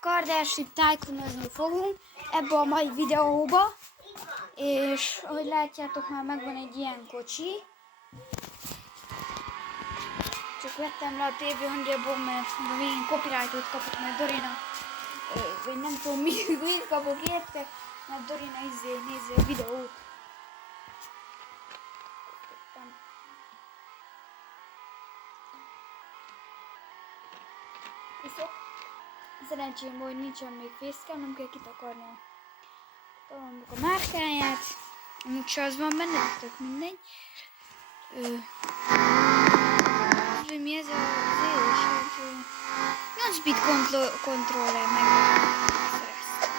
Carddash Tycoonozni fogunk ebbe a mai videóba, és ahogy látjátok, már megvan egy ilyen kocsi. Csak vettem le a TV hangjából, mert végén copyrightot kapok, mert Dorina, vagy nem tudom mit kapok érte, mert Dorina nézi a videót. Viszont szerencsém, hogy nincsen még facecam, nem kell kitakarni a talomnak a márkáját. Amúgy se az van benne, de tök mindegy. Mi ez az éles? 8-bit controller meg szereztem.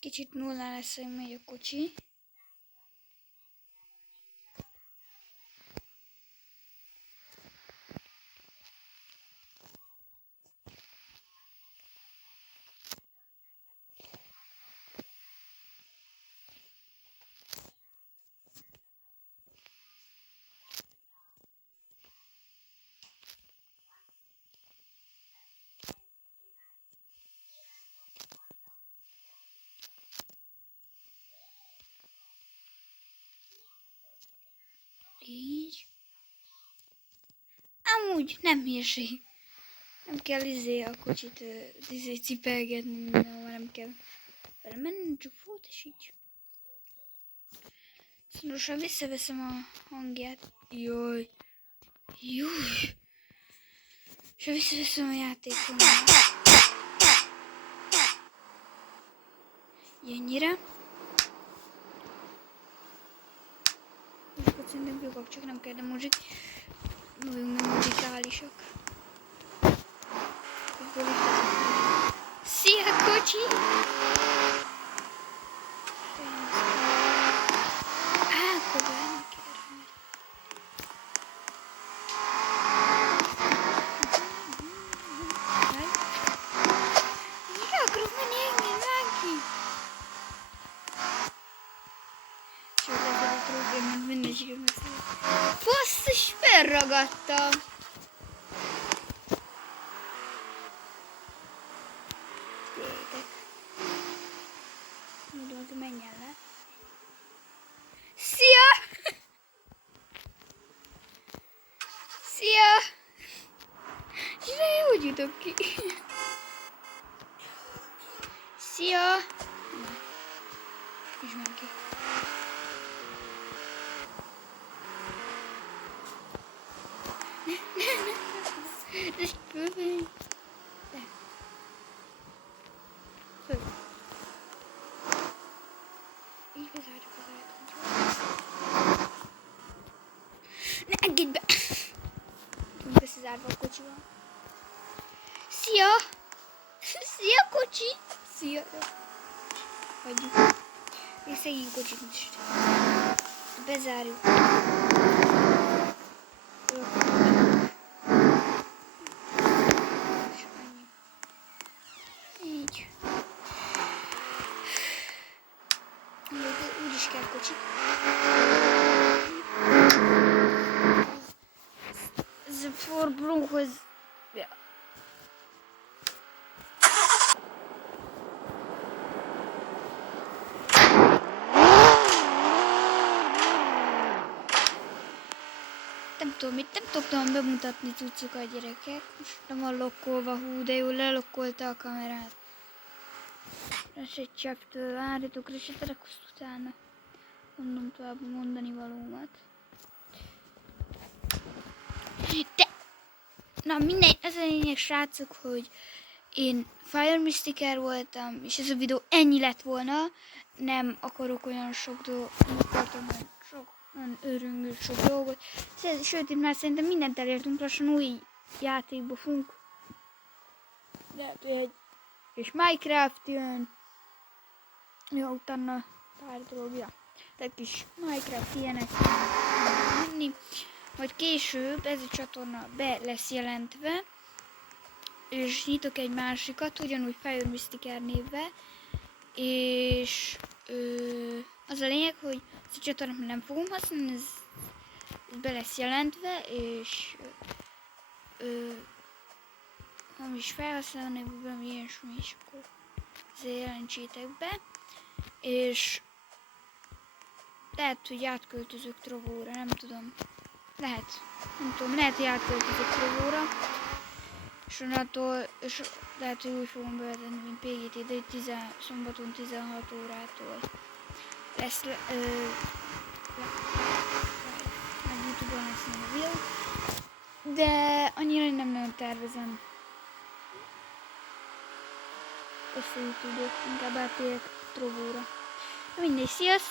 Kicsit nullá lesz, hogy megy a kocsi. Így. Amúgy nem hülyeség. Nem kell a kocsit cipelgetni mindenhol, nem kell felmenni, csak volt és így. Szorosan visszaveszem a hangját. Jaj. Júj. És visszaveszem a játékomat. Ennyire. Most szerintem kőkap, csak nem kell, de muzsik. Vagyunk nem muzikálisak. Szia, kocsi! Akkor nem kell. Ja, akarok menni engem, Láki! Csak lehet, hogy a trógémet mindenségem basszus, felragadtam! Mondom, hogy menjen le. Szia! Szia! És de úgy jutok ki. Szia! És menj ki. Ne, fölvenj. De. Föl. Így bezárjuk az ajtót. Ne engedj be! Tudunk összezárva a kocsival. Szia! Szia, kocsi! Szia! Hagyjuk. Még szegény kocsit is. Bezárjuk. Így. Úgy is kell kocsit. for Broncos. Ja. Nem tudtam bemutatni cuccokat, gyerekek. Most nem van lokkolva, hú, de jól lelokkolta a kamerát. Ez egy csepptől, várjatok, resetelek azt utána. Mondom tovább mondani valómat. De! Na mindegy, az a lényeg, srácok, hogy én Fire Mystiker voltam, és ez a videó ennyi lett volna. Nem akarok olyan sok dolgot, nem akartam olyan öröngő sok dolgot. Sőt, itt már szerintem mindent elértünk, lassan új játékba fogunk. Lehet, hogy egy és Minecraft jön. Ja, utána pár dolog, ja. Tehát kis Minecraft ilyenek menni. Majd később ez a csatorna be lesz jelentve, és nyitok egy másikat, ugyanúgy Fire Mystiker névvel, és az a lényeg, hogy ezt a csatornát nem fogom használni, ez be lesz jelentve, és ha is felhasználni, valami ilyesmi, és akkor ezért jelentsétek be, és lehet, hogy átköltözök Trovóra, nem tudom. Lehet, nem tudom, lehet, hogy átköltözök Trovóra, és onnantól, és lehet, hogy úgy fogom bevezetni, mint PGT, de itt szombaton 16 órától lesz, meg YouTube-on lesz meg a videó, de annyira nem nagyon tervezem ezt a YouTube-ot, inkább átérek Trovóra. Mindegy, sziasztok!